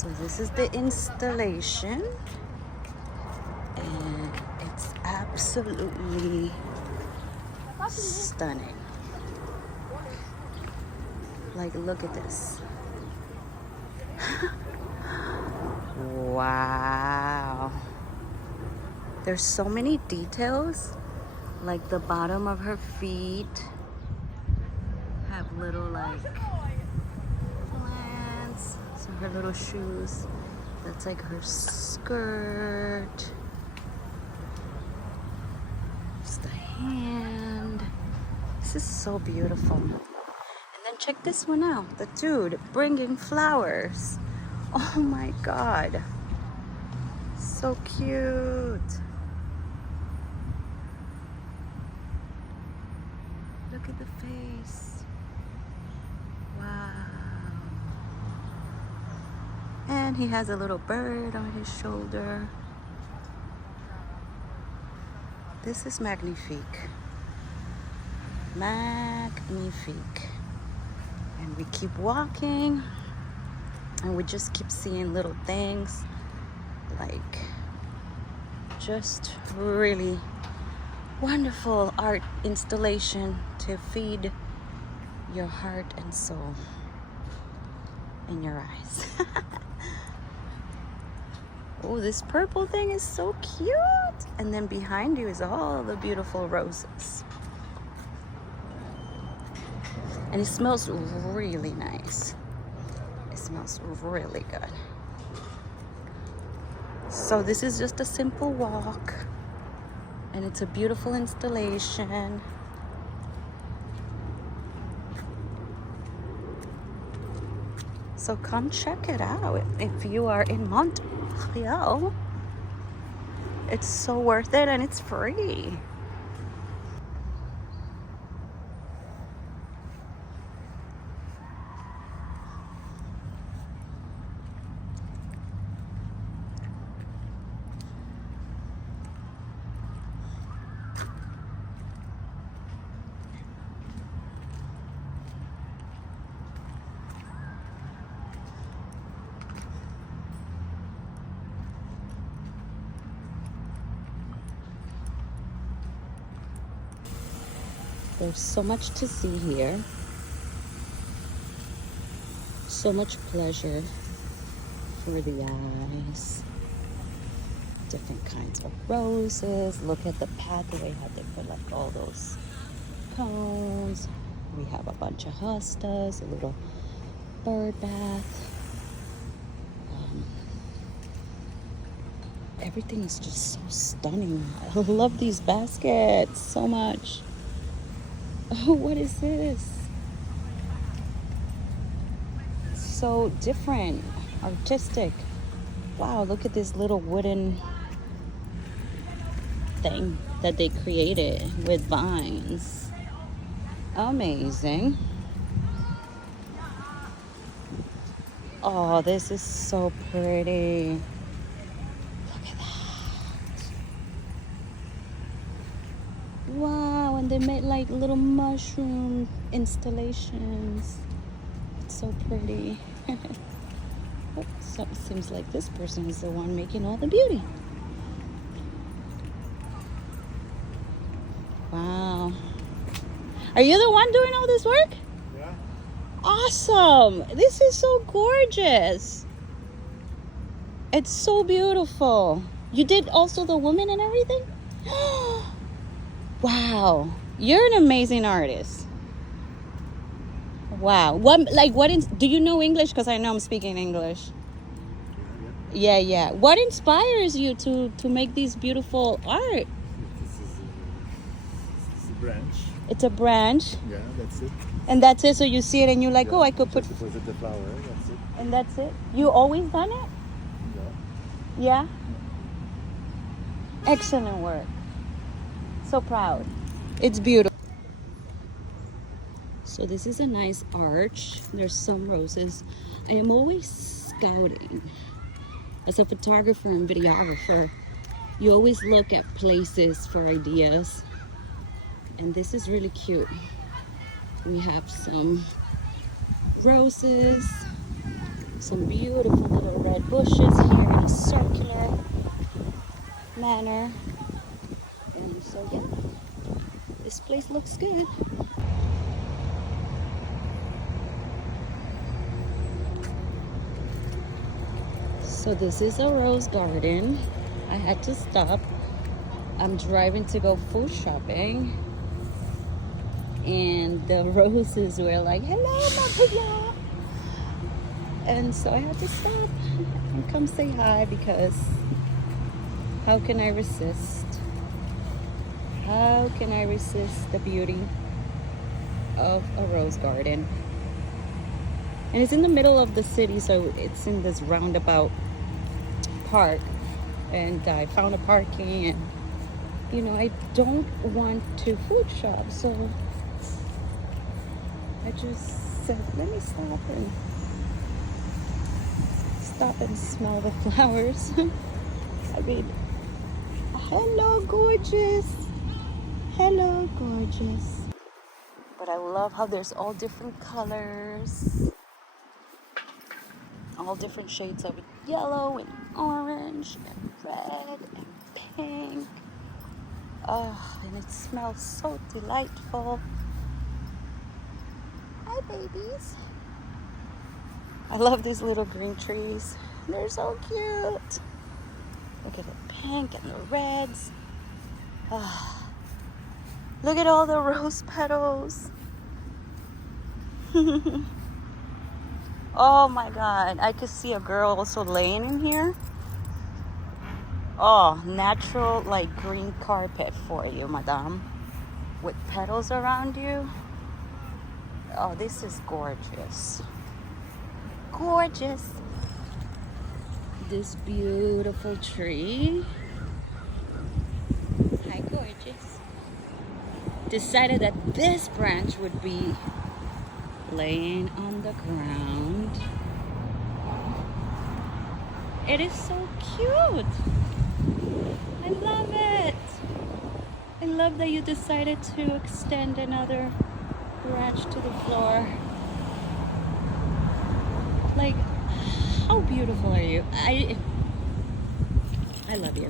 So this is the installation, and it's absolutely stunning. Like, look at this. Wow. There's so many details. Like the bottom of her feet have little like plants. So her little shoes. That's like her skirt. Just a hand. This is so beautiful. And then check this one out. The dude bringing flowers. Oh my God. So cute. Look at the face. Wow. And he has a little bird on his shoulder. This is magnifique. Magnifique. And we keep walking, and we just keep seeing little things, like just really wonderful art installation to feed your heart and soul and your eyes. Oh, this purple thing is so cute. And then behind you is all the beautiful roses. And it smells really nice. It smells really good. So this is just a simple walk, and it's a beautiful installation. So come check it out if you are in Montreal. It's so worth it, and it's free. There's so much to see here. So much pleasure for the eyes. Different kinds of roses. Look at the pathway, how they put like all those cones. We have a bunch of hostas, a little bird bath. Everything is just so stunning. I love these baskets so much. Oh, what is this? So different, artistic. Wow, look at this little wooden thing that they created with vines. Amazing. Oh, this is so pretty. Look at that. Wow, and they made like little mushroom installations. It's so pretty. Oh, so it seems like this person is the one making all the beauty. Wow. Are you the one doing all this work? Yeah. Awesome. This is so gorgeous. It's so beautiful. You did also the woman and everything? Wow. You're an amazing artist. Wow. Do you know English? Because I know I'm speaking English. Yeah. What inspires you to make these beautiful art? This is a branch. It's a branch. Yeah, that's it. And that's it. So you see it and you're like, Yeah, oh, I could put. just deposit the flower. That's it. And that's it. You always done it? Yeah. Yeah. Excellent work. So proud. It's beautiful. So this is a nice arch. There's some roses. I am always scouting. As a photographer and videographer, you always look at places for ideas. And this is really cute. We have some roses. Some beautiful little red bushes here in a circular manner. And so yeah, this place looks good. So this is a rose garden. I had to stop. I'm driving to go food shopping. And the roses were like, hello, Maria. And so I had to stop and come say hi, because how can I resist? How can I resist the beauty of a rose garden? And it's in the middle of the city, so it's in this roundabout park. And I found a parking, and you know, I don't want to food shop, so I just said, let me stop and smell the flowers. I mean, hello, gorgeous. Hello, gorgeous. But I love how there's all different colors, all different shades of yellow and orange and red and pink. Oh, and it smells so delightful. Hi, babies. I love these little green trees. They're so cute. Look at the pink and the reds. Ah, look at all the rose petals. Oh my God. I could see a girl also laying in here. Oh, natural like green carpet for you, madame. With petals around you. Oh, this is gorgeous. Gorgeous. This beautiful tree. Hi, gorgeous. Decided that this branch would be laying on the ground. It is so cute. I love it. I love that you decided to extend another branch to the floor. Like, how beautiful are you? I love you.